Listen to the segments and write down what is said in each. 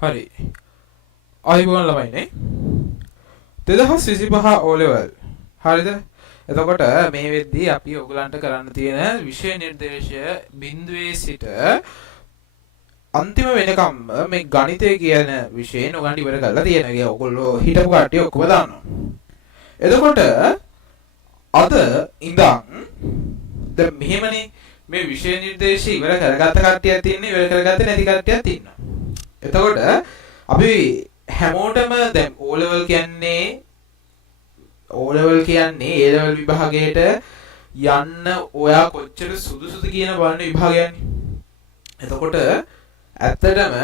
හරි. ආයිබෝන් ළමයිනේ. 2025 O level. හරිද? එතකොට මේ වෙද්දී අපි ඔයගලන්ට කරන්න තියෙන විෂය නිර්දේශය බිඳුවේ සිට අන්තිම වෙනකම් මේ ගණිතය කියන විෂයෙන් ඔයගලන්ට ඉවර කරලා තියෙනවා. ඒක ඔයගොල්ලෝ හිටපු කට්ටිය ඔක්කොම දන්නවා. එතකොට අද ඉඳන් දැන් මෙහෙමනේ මේ විෂය නිර්දේශය ඉවර කරගත්ත කට්ටියක් තියෙනවා, ඉවර කරගත්තේ නැති කට්ටියක් තියෙනවා. එතකොට අපි හැමෝටම දැන් O level කියන්නේ A level විභාගයට යන්න ඔයා කොච්චර සුදුසුද කියන බලන විභාගයන්නේ. එතකොට ඇත්තටම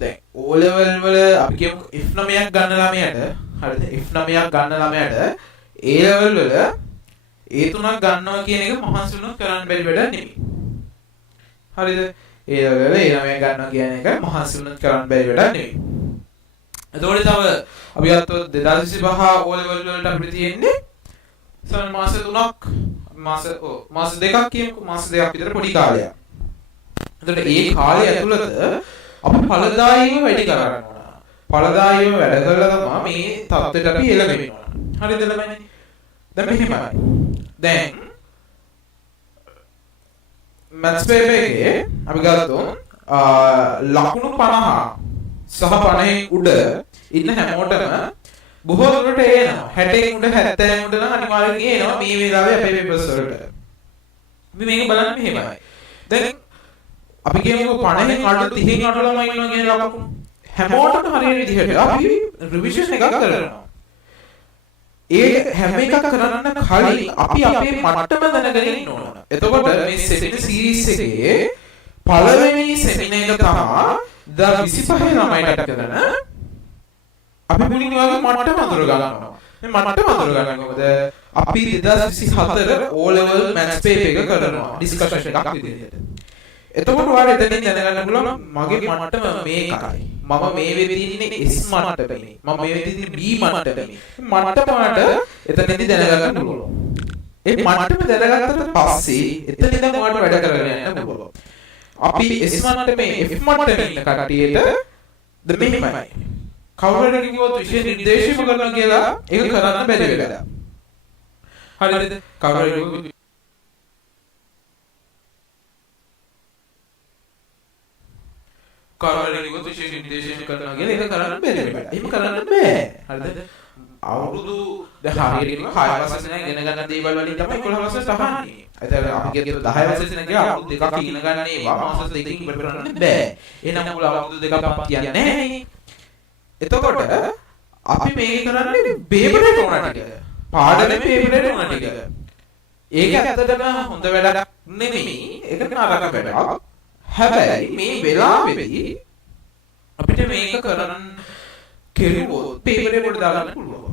දැන් O level වල අපි කියමු F9ක් ගන්න ළමයට, හරිද? F9ක් ගන්න ළමයට A level වල A3ක් ගන්නවා කියන එක මහන්සි වුණොත් කරන්න බැරි වැඩක් නෙමෙයි. හරිද? A level වල A9ක් ගන්නවා කියන එක මහන්සි වුණොත් කරන්න බැරි වැඩක් නෙමෙයි. එතකොට තව අපි අතෝ 2025 O level වලට අපිට තියෙන්නේ සමහර මාස 3ක් මාස 2ක් කියමුකෝ, මාස 2ක් විතර පොඩි කාලයක්. එතකොට මේ කාලය ඇතුළත අපි ඵලදායීව වැඩි කරගන්න ඕන. ඵලදායීව වැඩ කරලා තමයි මේ தත්ත්වයට අපි එළවෙන්න ඕන. හරිද ළමයි? දැන් මෙහෙමයි. දැන් මැත්ස් පේපර් එකේ අපි ගත්තොත් ලකුණු 50 සහ 50 උඩ ඉන්න හැමෝටම බොහෝ දුරට එනවා. 60 උඩ 70 උඩ නම් අනිවාර්යෙන් එනවා මේ වෙලාවේ අපේ පේපර්ස් වලට. අපි මේක බලන්න මෙහෙමයි. දැන් අපි කියමුකෝ 50න් අඩු 30න් අඩු ළමයි ඉන්නවා කියන ලකුණු. හැමෝටම හරිය විදිහට අපි රිවිෂන් එකක් කරනවා. ඒ හැම එකක් කරන්න කලින් අපි අපේ මට්ටම දැනගෙන ඉන්න ඕන. එතකොට මේ සෙමිනාර් සීරීස් එකේ පළවෙනි සෙමිනාර් එක තමයි 25 ළමයිට කරන අපි මුලින්ම මට්ටම අඳුර ගන්නවා. මේ මට්ටම අඳුර ගන්න කොහොමද? අපි 2024 O level maths paper එක කරනවා ඩිස්කෂන් එකක් විදිහට. එතකොට ඔයාලට එතනින් දැනගන්න පුළුවන් මගේ මට්ටම මේකයි. මම මේ වෙදී ඉන්නේ S මට්ටමේ. මම මේ වෙදී ඉන්නේ B මට්ටමේ. මට්ටමකට එතනදී දැනගන්න පුළුවන්. ඒ මට්ටම දැනගත්තට පස්සේ එතනින් දැන් ඔයාලට වැඩ කරගෙන යන්න පුළුවන්. අපි S මට්ටමේ F මට්ටමේ ඉන්න කට්ටියට මෙහෙමයි. කවුරුහරි කිව්වොත් විෂය නිර්දේශය කරනවා කියලා ඒක කරන්න බැරි වෙලා. හරිද? කවුරුහරි කිව්වොත් විෂය නිර්දේශය කරනවා කියලා ඒක කරන්න බැරි වෙලා. එහෙම කරන්න බෑ. හරිද? අවුරුදු 10 හරියට 6 වසරේ ඉගෙන ගන්න දේවල් වලින් තමයි 11 වසරේ තහන්නේ. ඒතර අපි කියතර 10 වසරේ ඉගෙන අවුරුදු දෙකක් ඉගෙන ගන්න ඒවා මාස දෙකකින් ඉවර කරන්න බෑ. එහෙනම් මුල අවුරුදු දෙකක් පපන් කියන්නේ නැහැ. එතකොට අපි මේක කරන්නේ පේපරේට ඕන ටික. පාඩමේ පේපරේට ඕන ටික. ඒක ඇත්තටම හොඳ වැඩක් නෙමෙයි. ඒක නරක වැඩක්. හැබැයි මේ වෙලාවේදී අපිට මේක කරන්න කෙරුවොත් පේපරේට කොට දාගන්න පුළුවන්.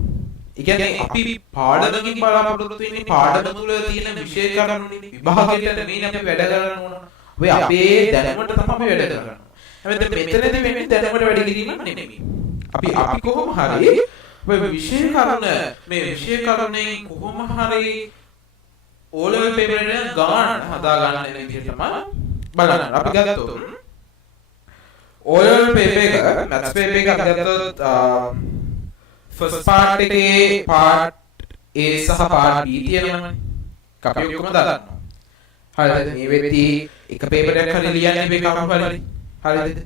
ඒ කියන්නේ අපි පාඩමකින් බලාපොරොත්තු වෙන්නේ පාඩම තුළ තියෙන විෂය කරුණුනේ විභාගයට මේ අපි වැඩ කරන්න ඕන. ඔය අපේ දැනුමට තමයි වැඩ කරන්නේ. හැබැයි මෙතනදී මේ දැනුමට වැඩ කිරීම නෙමෙයි. අපි කොහොම හරි ඔය විෂය කරුණ මේ විෂය කරුණේ කොහොම හරි O level paper එක ගාන හදා ගන්න විදිහට තමයි බලන්න. අපි ගත්තොත් O level paper එක maths paper එක අපි ගත්තොත් first part එකේ part A සහ part B තියෙනවනේ. අපි ඔක්කොම දන්නවා. හරිද? මේ වෙද්දී එක paper එකක් හරි ලියන්නේ මේ කවුරු හරි. හරිද?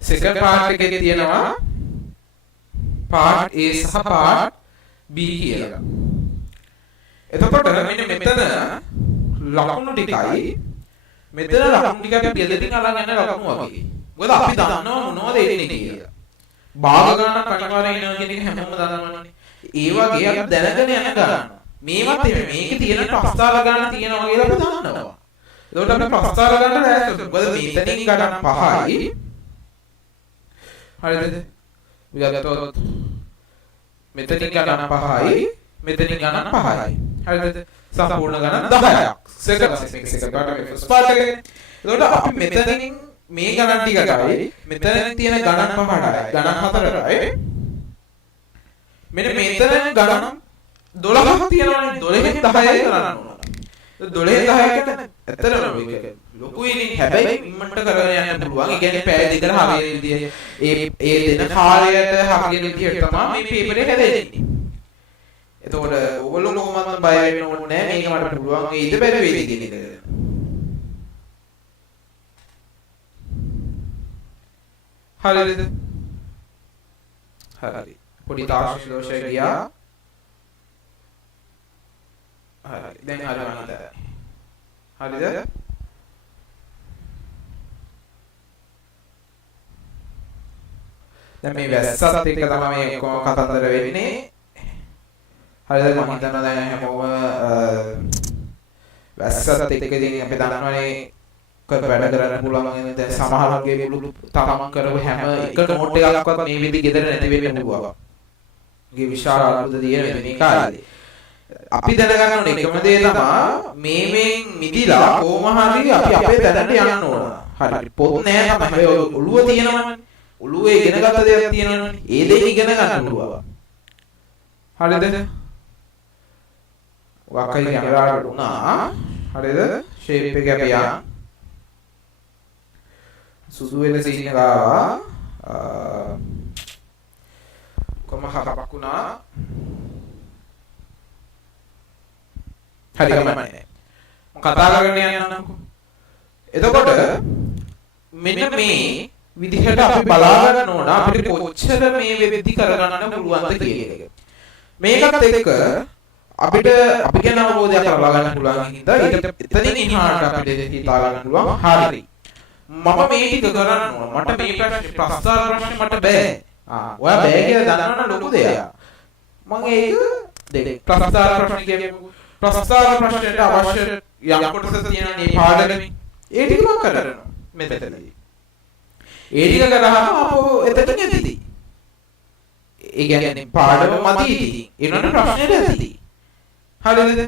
second part එකේ තියෙනවා part A සහ part B කියලා. එතකොට මෙන්න මෙතන ලකුණු ටිකයි මෙතන ලකුණු ටිකක් පිළිදෙකින් අල්ලගන්න ලකුණු වගේ. මොකද අපි දන්නවා මොනවද එන්නේ කියලා. භාග ගණනක් අනිවාර්යයෙන් එනවා කියන එක හැමෝම දන්නවනේ. ඒ වගේ අපි දැනගෙන යන ගන්න. මේවත් මේකේ තියෙන ප්‍රස්තාර ගන්න තියෙනවා කියලා අපි දන්නවා. එතකොට අපි ප්‍රස්තාර ගන්න ලෑස්ති. මොකද මෙතනින් ගණන් 5යි. හරිද? විගතොත් මෙතනින් ගණන් 5යි, මෙතනින් ගණන් 5යි. හරිද? සම්පූර්ණ ගණන් 10ක්. සෙකන්ඩ් ෆස්ට් පාර්ට් එකේ. එතකොට අපි මෙතනින් මේ ගණන් ටිකයි මෙතනින් තියෙන ගණන් 5ටයි ගණන් 4ටයි මෙන්න මෙතන ගණන් 12ක් තියෙනවානේ 12න් 10යි කරන්න ඕන. 12 10කට ඇත්තටම මේක ලොකුයිනේ. හැබැයි ඉම්මන්ට කරගෙන යන්න පුළුවන්. ඒ කියන්නේ පැය දෙකකට හරිය විදිය ඒ දෙන කාලයට හරිය විදියට තමයි මේ පේපර් එක හැදෙන්නේ. එතකොට ඔයගොල්ලෝ කොහොමද බය වෙන්න ඕනේ නැහැ. මේක මට පුළුවන් වෙයිද බැරි වෙයිද කියන එක. හරිද? හරි. පොඩි තාක්ෂණික දෝෂයක් ගියා. හරි. දැන් හරියට. හරිද? දැන් මේ වැස්සත් එක්ක තමයි මේ කතන්දර වෙන්නේ. හරිද? මම හිතනවා දැන් හැමෝම වැස්සත් එක්ක ඉතින් අපි දන්නවනේ වැඩ කරන්න පුළුවන්. දැන් සමහරවගේ මුළු තමන් කරපු හැම එක නෝට් එකක්වත් මේ විදිහ ගෙදර නැති වෙන්න පුළුවන්. ගේ විශාල අරුද දින මේ කාලේ. අපි දැනගන්න ඕනේ එකම දේ තමයි මේෙන් මිදිලා කොහොම හරි අපි අපේ දැනට යන්න ඕන. හරි. පොත් නෑ තමයි ඔළුව තියෙනවනේ. ඔළුවේ ඉගෙන ගන්න දේක් තියෙනවනේ. ඒ දේ ඉගෙන ගන්න පුළුවන්. හරිද? වක්කයි කැමරාවට උනා. හරිද? ෂේප් එක අපි යන් සුදු වෙන සීන් එක ආවා. කොහම හරක් වුණා. හරි ගමන්නේ. මම කතා කරගෙන යන්නම්කෝ. එතකොට මෙන්න මේ විදිහට අපි බලා ගන්න ඕන අපිට කොච්චර මේ වෙද්දි කරගන්න පුළුවන්ද කියන එක. මේකත් එක්ක අපිට අපි ගැන අවබෝධයක් ලබා ගන්න පුළුවන් හින්දා එතනින් එහාට අපිට හිතා ගන්න පුළුවන්. හරි. මම මේ ටික කරන්න ඕන. මට මේ ප්‍රස්තාර ප්‍රශ්නේ මට බෑ. ඔයා බෑ කියලා දන්නවනම් ලොකු දෙයක්. මම ඒක දෙක ප්‍රස්තාර ප්‍රශ්න කියමුකෝ. ප්‍රස්තාර ප්‍රශ්නයට අවශ්‍ය යම් කොටස තියෙන මේ පාඩමේ ඒ ටික මම කරනවා මෙතනදී. ඒ ටික කරාම අපෝ එතන යතියි. ඒ කියන්නේ පාඩම මදි ඉතින්. ඒනොට ප්‍රශ්නෙට ඇති. හරිද?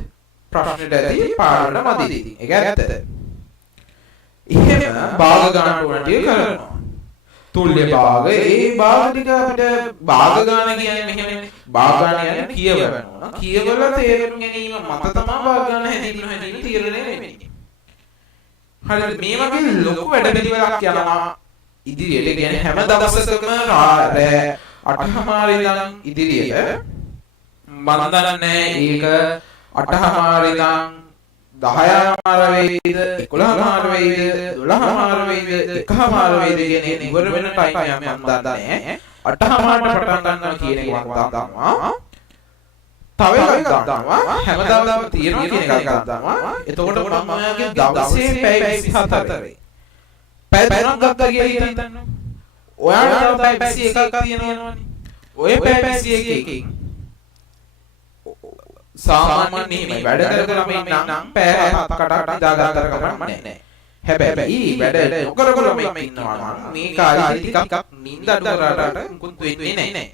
ප්‍රශ්නෙට ඇති පාඩම මදි ඉතින්. ඒක ඇත්ත. එහෙම භාග ගන්න ඕන ටික කරනවා. තුල්්‍ය භාග ඒ භාග ටික අපිට භාග ගන්න කියන්නේ මෙහෙම භාග ගන්න කියන්නේ කියවනවා. කියවලා තේරුම් ගැනීම මත තමයි භාග ගන්න හැදෙන්නේ තීරණය වෙන්නේ. හරිද? මේ වගේ ලොකු වැඩ පිළිවෙලක් යනවා ඉදිරියට. කියන්නේ හැම දවසකම රාත්‍රී 8:00 ඉඳන් ඉදිරියට මම දන්නේ ඒක 8:00 ඉඳන් 10:00 වේද 11:00 වේද 12:00 වේද 1:00 වේද කියන ඉවර වෙන ටයිම් එක මම දන්නේ 8:00ට පටන් ගන්නවා කියන එක මම දන්නවා. තව එකක් දන්නවා හැමදාම තියෙනවා කියන එකක් දන්නවා. එතකොට මම ඔයගේ දවසේ පැය 24 පැය 3ක් ගත්තා කියලා හිතන්න. ඔයාලා පැය 21ක් තියෙනවනේ. ඔය පැය 21කින් සාමාන්‍යයෙන් වැඩ කර නම් පැය 7කට දාගන්න කරන්නේ. හැබැයි වැඩ නොකරම ඉන්නවා නම් මේ කාලේ ටිකක් නිින්ද අඩු කරාට මුකුත් වෙන්නේ නැහැ.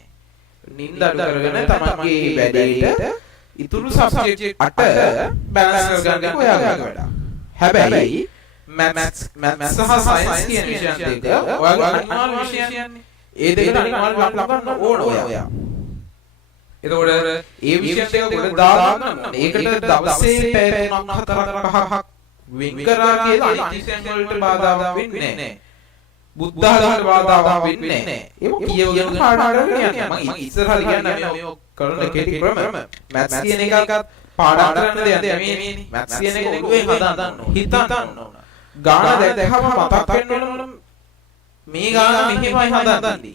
නිින්ද අඩු කරගෙන තමන්ගේ වැඩේට ඉතුරු සබ්ජෙක්ට් 8 බැලන්ස් කරගන්න ඔයාගේ වැඩ. හැබැයි මැත්ස් සහ සයන්ස් කියන විෂයන් දෙක ඔයාගේ අනිවාර්ය විෂයන්නේ. ඒ දෙකට අනිවාර්ය ලබන්න ඕන ඔයා. එතකොට ඒ විෂයන් දෙක ගොඩ දාගන්න ඕනේ. ඒකට දවසේ පැය 3-4ක් වෙන් කරා කියලා අනිත්‍යයන් වලට බාධා වෙන්නේ නැහැ. බුද්ධ ධර්මයට බාධා වෙන්නේ නැහැ. ඒක කියවගෙන පාඩම් කරගෙන යන්න. මම ඉස්සරහට කියන්නේ මේ කරන කෙටි ක්‍රම මැත්ස් කියන එකත් පාඩම් කරන්න දෙයක් නෙමෙයි. මැත්ස් කියන එක ඔළුවේ හදාගන්න ඕන. හිතන්න ඕන. ගාන දැක්කම මතක් වෙන්න ඕන. මේ ගාන මෙහෙමයි හදාගන්නේ.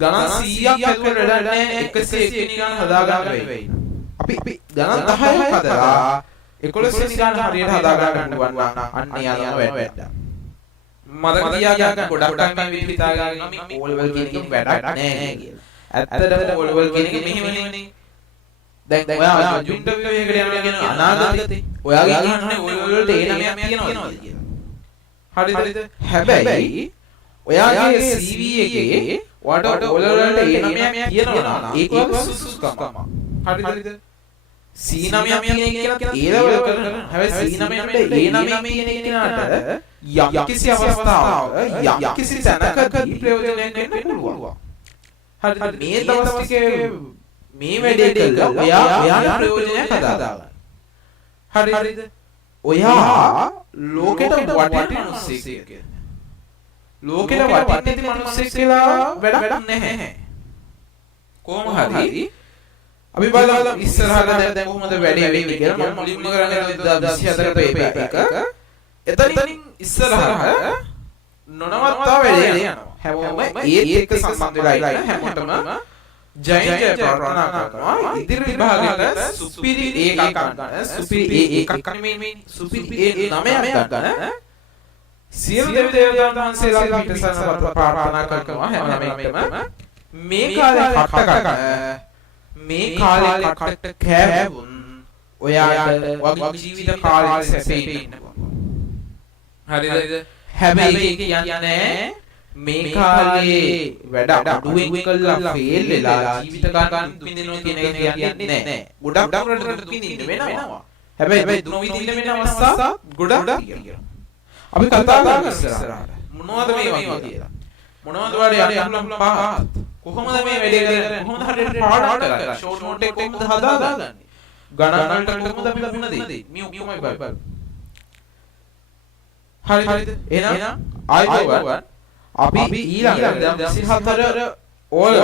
ගණන් 100ක් ඇතුළේ වැඩක් නැහැ. 101 වෙනි ගාන හදාගන්න වෙයි. අපි ගණන් 10ක් හදලා 11 වෙනි ගාන හරියට හදාගන්න පුළුවන් නම් අන්න යන වැඩ. මම කියාගන්න ගොඩක් මේ විදිහට හිතාගන්න මේ ඕල් වල කියන එක වැඩක් නැහැ කියලා. ඇත්තටම ඕල් වල කියන එක මෙහෙමනේ. දැන් ඔයා ඉන්ටර්විව් එකකට යනවා කියන අනාගතේ ඔයාගේ අහන්නේ ඕල් වලට ඒ නමයක් තියනවද කියලා. හරිද? හැබැයි ඔයාගේ CV එකේ ඔයාට ඕල් වලට ඒ නමයක් තියනවා නම් ඒක සුසුකම. හරිද? C9 කියන එක ඒ ලෙවල් කරන හැබැයි C9ට A9 කියන එකනට යම්කිසි අවස්ථාවක යම්කිසි තැනකදී ප්‍රයෝජනයක් ගන්න පුළුවන්. හරිද? මේ දවස් ටිකේ මේ වැඩේ කළා ඔයාලා ප්‍රයෝජනයක් හදා ගන්න. හරිද? ඔයා ලෝකෙට වටින මිනිස්සෙක් කියලා. ලෝකෙට වටින නැති මිනිස්සෙක් කියලා වැඩක් නැහැ. කොහොම හරි අපි බලමු ඉස්සරහට දැන් කොහොමද වැඩේ වෙන්නේ කියලා. මම මුලින්ම කරන්නේ 2024 පේපර් එක. එතනින් ඉස්සරහට නොනවත්තා වැඩේ යනවා. හැමෝම ඒත් එක්ක සම්බන්ධ වෙලා ඉන්න හැමෝටම ජය ප්‍රාර්ථනා කරනවා. ඉදිරි විභාගයට සුපිරි ඒකක් ගන්න. සුපිරි ඒකක් නෙමෙයි සුපිරි ඒ 9ක් ගන්න. සියලු දේවතාවුන් වහන්සේලා පිටසන ප්‍රාර්ථනා කරනවා හැම ළමයෙක්ටම මේ කාලේ කට්ට කෑවුන් ඔයාට වගේ ජීවිත කාලේ සැපේ ඉන්න හරිද? හැබැයි ඒක යන්නේ මේ කාලේ වැඩ අඩුවෙන් කළා ෆේල් වෙලා ජීවිත ගන්න පින්දිනවා කියන එක කියන්නේ නැහැ. ගොඩක් රටට පින්දින්න වෙනවා. හැබැයි දුක් විඳින්න වෙන අවස්ථා ගොඩක් තියෙනවා. අපි කතා කරමු ඉස්සරහට. මොනවද මේවා කියලා? මොනවද වඩේ අනුලම් පහත්? කොහොමද මේ වැඩේ කරන්නේ? කොහොමද හරියට පාඩම් කරන්නේ? ෂෝට් නෝට් එක කොහොමද හදාගන්නේ? ගණන් වලට කොහොමද අපි මුණ දෙන්නේ? මේ ඔක්කොමයි බලන්න. හරිද? එහෙනම් ආයෙත් අපි ඊළඟ 24 ඕල්